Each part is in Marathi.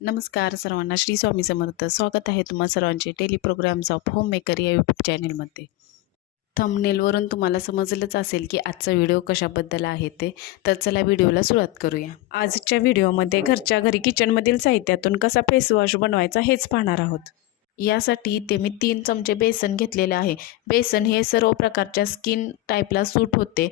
नमस्कार सर्वांना. श्री स्वामी समर्थ. स्वागत आहे तुम्हा सर्वांचे tele programmes of home maker या यूट्यूब चॅनेलमध्ये थंबनेलवरून तुम्हाला समजलंच असेल की आजचा व्हिडिओ कशाबद्दल आहे ते. तर चला व्हिडिओला सुरुवात करूया. आजच्या व्हिडिओमध्ये घरच्या घरी किचनमधील साहित्यातून कसा फेसवॉश बनवायचा हेच पाहणार आहोत. यासाठी ते मी तीन चमचे बेसन घेतलेले आहे. बेसन हे सर्व प्रकारच्या स्किन टाईपला सूट होते.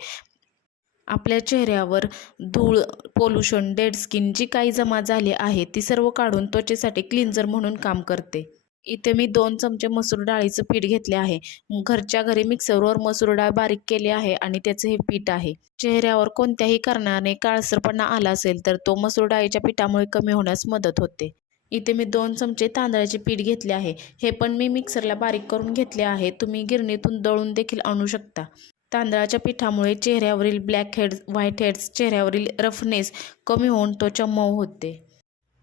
आपल्या चेहऱ्यावर धूळ पोल्युशन डेड स्किन जी काही जमा झाली आहे ती सर्व काढून त्वचेसाठी क्लिन्झर म्हणून काम करते. इथे मी दोन चमचे मसूर डाळीचं पीठ घेतले आहे. घरच्या घरी मिक्सरवर मसूर डाळ बारीक केली आहे आणि त्याचं हे पीठ आहे. चेहऱ्यावर कोणत्याही कारणाने काळसरपणा आला असेल तर तो मसूर डाळीच्या पिठामुळे कमी होण्यास मदत होते. इथे मी दोन चमचे तांदळाचे पीठ घेतले आहे. हे पण मी मिक्सरला बारीक करून घेतले आहे. तुम्ही गिरणीतून दळून देखील आणू शकता. तांदळाच्या पिठामुळे चेहऱ्यावरील ब्लॅक हेड्स व्हाईट हेड्स चेहऱ्यावरील रफनेस कमी होऊन त्वचा मऊ होते.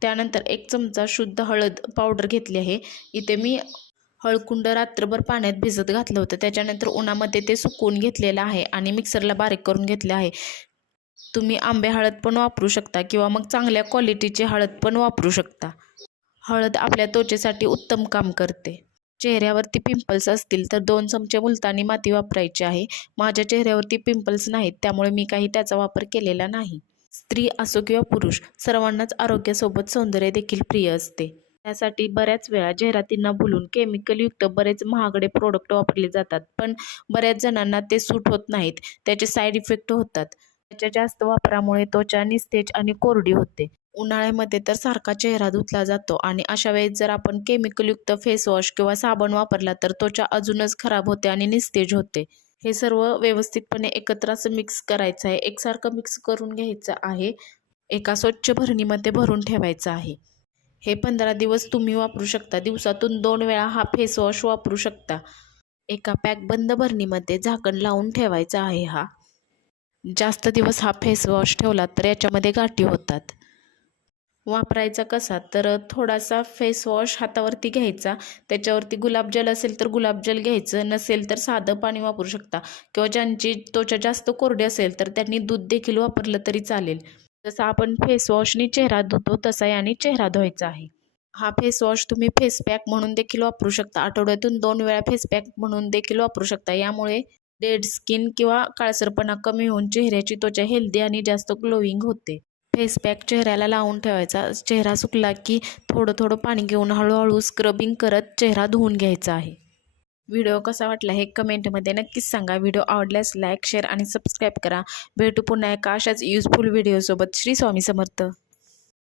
त्यानंतर एक चमचा शुद्ध हळद पावडर घेतली आहे. इथे मी हळकुंड रात्रभर पाण्यात भिजत घातलं होतं. त्याच्यानंतर उन्हामध्ये ते सुकवून घेतलेलं आहे आणि मिक्सरला बारीक करून घेतले आहे. तुम्ही आंबे हळद पण वापरू शकता किंवा मग चांगल्या क्वालिटीची हळद पण वापरू शकता. हळद आपल्या त्वचेसाठी उत्तम काम करते. चेहऱ्यावरती पिंपल्स असतील तर दोन चमचे मुलतानी माती वापरायची आहे. माझ्या चेहऱ्यावरती पिंपल्स नाहीत त्यामुळे मी काही त्याचा वापर केलेला नाही. स्त्री असो किंवा पुरुष सर्वांनाच आरोग्यासोबत सौंदर्य देखील प्रिय असते. त्यासाठी बऱ्याच वेळा जाहिरातींना भुलून केमिकलयुक्त बरेच महागडे प्रोडक्ट वापरले जातात पण बऱ्याच जणांना ते सूट होत नाहीत त्याचे साईड इफेक्ट होतात. त्याच्या जास्त वापरामुळे त्वचा निस्तेज आणि कोरडी होते. उन्हाळ्यामध्ये तर सारखा चेहरा धुतला जातो आणि अशा वेळेस जर आपण केमिकलयुक्त फेस वॉश किंवा साबण वापरला तर त्वचा अजूनच खराब होते आणि निस्तेज होते. हे सर्व व्यवस्थितपणे एकत्र असं मिक्स करायचं आहे. एकसारखं मिक्स करून घ्यायचं आहे. एका स्वच्छ भरणीमध्ये भरून ठेवायचं आहे. हे पंधरा दिवस तुम्ही वापरू शकता. दिवसातून दोन वेळा हा फेस वॉश वापरू शकता. एका पॅक बंद भरणीमध्ये झाकण लावून ठेवायचा आहे हा. जास्त दिवस हा फेस वॉश ठेवला तर याच्यामध्ये गाठी होतात. वापरायचा कसा? तर थोडासा फेस वॉश हातावरती घ्यायचा. त्याच्यावरती गुलाबजल असेल तर गुलाबजल घ्यायचं. नसेल तर साधं पाणी वापरू शकता. किंवा ज्यांची त्वचा जास्त कोरडी असेल तर त्यांनी दूध देखील वापरलं तरी चालेल. जसं आपण फेस वॉशनी चेहरा धुतो तसा याने चेहरा धुवायचा आहे. हा फेस वॉश तुम्ही फेस पॅक म्हणून देखील वापरू शकता. आठवड्यातून दोन वेळा फेस पॅक म्हणून देखील वापरू शकता. यामुळे डेड स्किन किंवा काळसरपणा कमी होऊन चेहऱ्याची त्वचा हेल्दी आणि जास्त ग्लोईंग होते. फेस पॅक चेहऱ्याला लावून ठेवायचा. चेहरा सुकला की थोडं थोडं पाणी घेऊन हळूहळू स्क्रबिंग करत चेहरा धुवून घ्यायचा आहे. व्हिडिओ कसा वाटला हे कमेंटमध्ये नक्कीच सांगा. व्हिडिओ आवडल्यास लाईक शेअर आणि सबस्क्राईब करा. भेटू पुन्हा एका अशाच युजफुल व्हिडिओसोबत श्री स्वामी समर्थ.